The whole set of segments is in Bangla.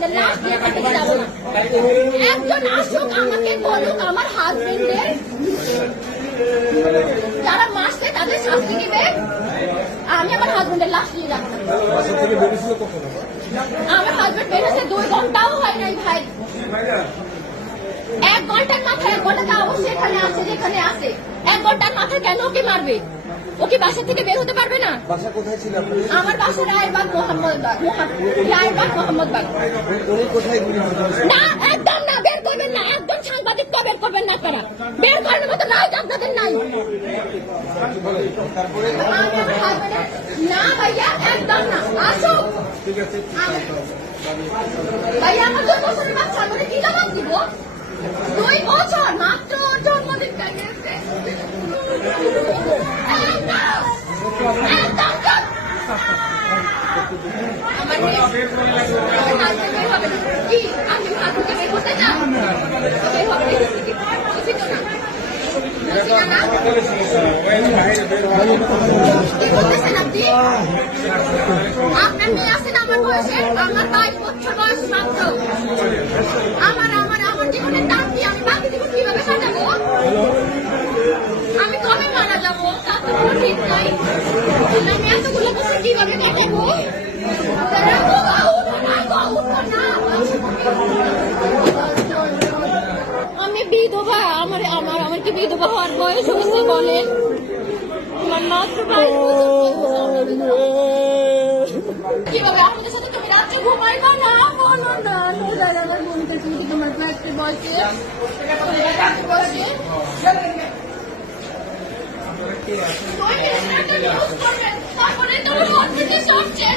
হাজবেন্ডের লাশ দিয়ে তাকে যাবো না। একজন আসুক আমাকে বলুক আমার হাজবেন্ডের যারা মারছে তাদের শাস্তি দিবে, আমি আমার হাজবেন্ডের লাশ নিয়ে যাবো না। আমার হাজবেন্ড বেরোছে 2 ঘন্টাও হয় নাই ভাই, 1 ঘন্টার মাথায় 1 ঘন্টা অবশ্যই এখানে আছে যেখানে আছে। 1 ঘন্টার মাথায় কেন ওকে মারবে? ওকে বাসা থেকে বের হতে পারবে না? বাসা কোথায় ছিল? আমার বাসা রায়েরবাগ মোহাম্মদবাগ, রায়েরবাগ মোহাম্মদবাগ। উনি কোথায় গুলি করেছেন? না একদম না, বের করবেন না, একদম সাংবাদিক তো বের করবেন না আপনারা, বের করার মতো রাইট আপনাদের নাই। না ভাইয়া একদম না, আসুক ভাইয়া। আমার 2 বছরের বাচ্চা, আমাকে কি জবাব দিব? 2 বছর মাত্র জন্মদিন কাটিয়েছে। আপনার মেয়ে আছেন আমার বয়সে, আমার 22 বছর বয়স মাত্র। আমার জীবনের দাম কি? আমি বাকি জীবন কিভাবে কাটাবো? আমি কবে মারা যাবো তা তো কোনো ঠিক নাই। আমি এতগুলো বছর কিভাবে কাটাবো? আমি বিধবা, আমার কি বিধবা হওয়ার বয়স হয়েছে বলেন? আমার মাত্র 22 বছর। কিভাবে আমাদের সাথে তুমি রাত্রে ঘুমাইবা না? বলো না, আমার বোনকে তুমি তোমার ফ্ল্যাটে বসে তারপরে তোমার অর্থনীতি সবচেয়ে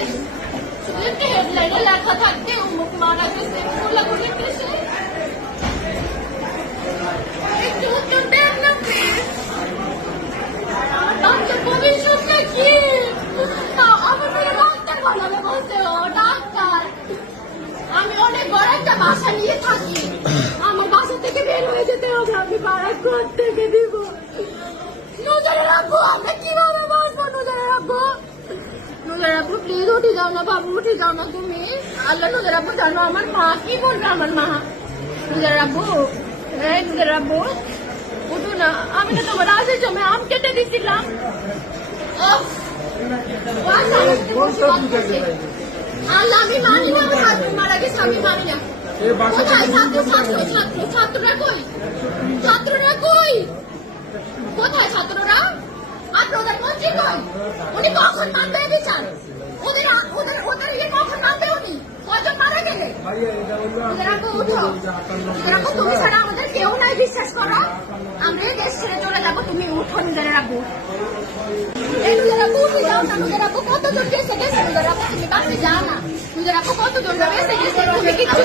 হেডলাইনে লেখা থাকতে উমুক মারা গেছে, গোলাগুলি গেছে। একটু উত্তর দেন না প্লিজ। ডাক্তার ভবিষ্যৎটা কি? আমার মেয়ে ডাক্তার বানাবে বলছে, ও ডাক্তার। আমি অনেক বড় একটা বাসা নিয়ে থাকি, আমার বাসা থেকে বের হয়ে যেতে হবে। আমি ভাড়া কোথা থেকে দিব? নজরে রাখবো, আমরা কিভাবে বাঁচবো? নজরে রাখবো, নজরে রাখবো। প্লিজ উঠে যাও না বাবু, উঠে যাও না তুমি। আল্লাহ নজরে রাখবো। জানো আমার মা কি বলবে? আমার মা নজরে রাখবো, হ্যাঁ নজরে রাখবো। উঠো না, আমি তো তোমার আজের সময় আম কেটে দিচ্ছিলাম। আল্লাহ আমি মানি না, আমার হাজবেন্ড মারা গেছে, আমি মানি না। কোথায় ছাত্ররা কই? ছাত্ররা কই? কোথায় ছাত্ররা? আর প্রধানমন্ত্রী কই? উনি কখন মানবে বিচার? ওদের ইয়ে কখন মানবে? উনি কজন মারা গেলে? তুমি ছাড়া আমাদের কেউ নাই, বিশ্বাস করো। আমরা এই দেশ ছেড়ে চলে যাবো, তুমি উঠো। নিজেরা রাখবো, উঠে যাও না। নিজেরা কতজন গেছে গেছে, নিজেরা তুমি বাড়তে যাও না। নিজেরা কতজন গেছে গেছে, তুমি কিছু